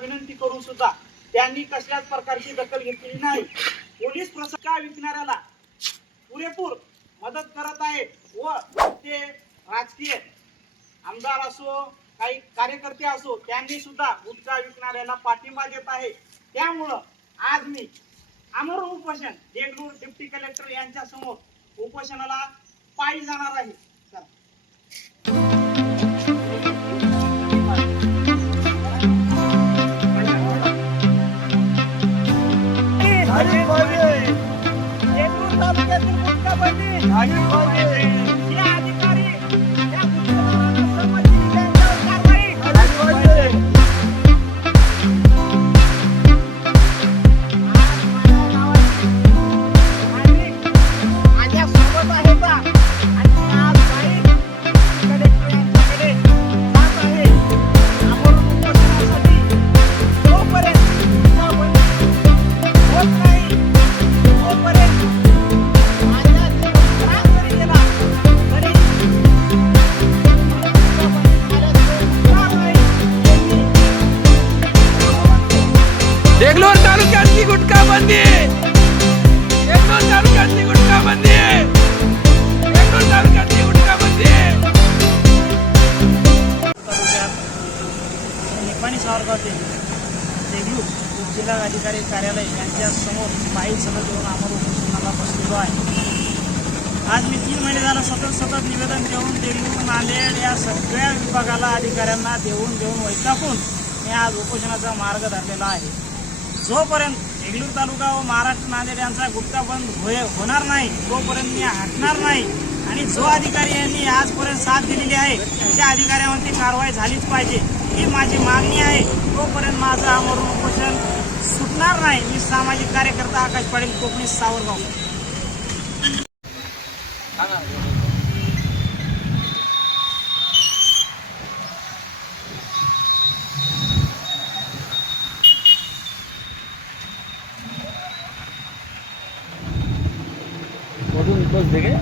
विनंती करून सुद्धा त्यांनी कसल्याच प्रकारची दखल घेतलेली नाही. पोलीस प्रशासन विकणाऱ्याला पुरेपूर मदत करत आहे व ते राजकीय आमदार असो काही कार्यकर्ते असो त्यांनी सुद्धा गुटखा विकणाऱ्याला पाठिंबा देत आहे. त्यामुळं आज मी अमर उपोषण देगलूर डिप्टी कलेक्टर यांच्या समोर उपोषणाला पायी जाणार आहे. पाहिजे. देगलूर तालुक्यातील देगलूर तालुक्यातली गुटखा बंदी देगलूर तालुक्यातली गुटखा बंदी देगलूर तालुक्यातली गुटखा बंदी निपाणी सावरगावचे देगलूर उपजिल्हा अधिकारी कार्यालय यांच्या समोर बाईक सतत येऊन आम्हाला उपोषणाला बसलेलो आहे. आज मी तीन महिने झालं सतत सतत निवेदन देऊन देगलूर नांदेड या सगळ्या विभागाला अधिकाऱ्यांना देऊन देऊन वैतापून मी आज उपोषणाचा मार्ग धरलेला आहे. जोपर्यंत देगलूर तालुका व महाराष्ट्र नांदेड यांचा गुप्ता बंद होय होणार नाही तोपर्यंत मी हटणार नाही. आणि जो अधिकारी यांनी आजपर्यंत साथ दिलेली आहे अशा अधिकाऱ्यांवरती कारवाई झालीच पाहिजे. ही माझी मागणी आहे. तोपर्यंत माझं आमरण उपोषण सुटणार नाही. मी सामाजिक कार्यकर्ता आकाश पाटील कोकणी सावरगाव. দশ থেকে